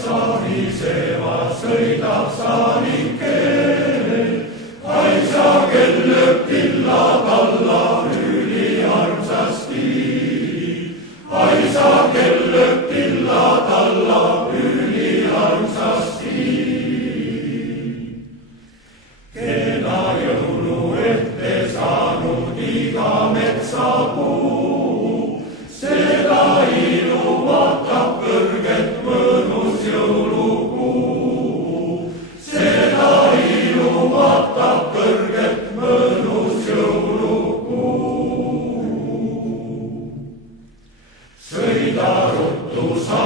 Sahiseva sõidab saanikeel, haisa kell lööb tilla talla üliarmsasti. Haisa kell lööb tilla talla üliarmsasti. Kena jõulu ette saanud iga metsapuu, seda ilu vaatab kõrget mõnus jõulukuu. Seda ilu vaatab kõrget mõnus jõulukuu. Sõida ruttu sa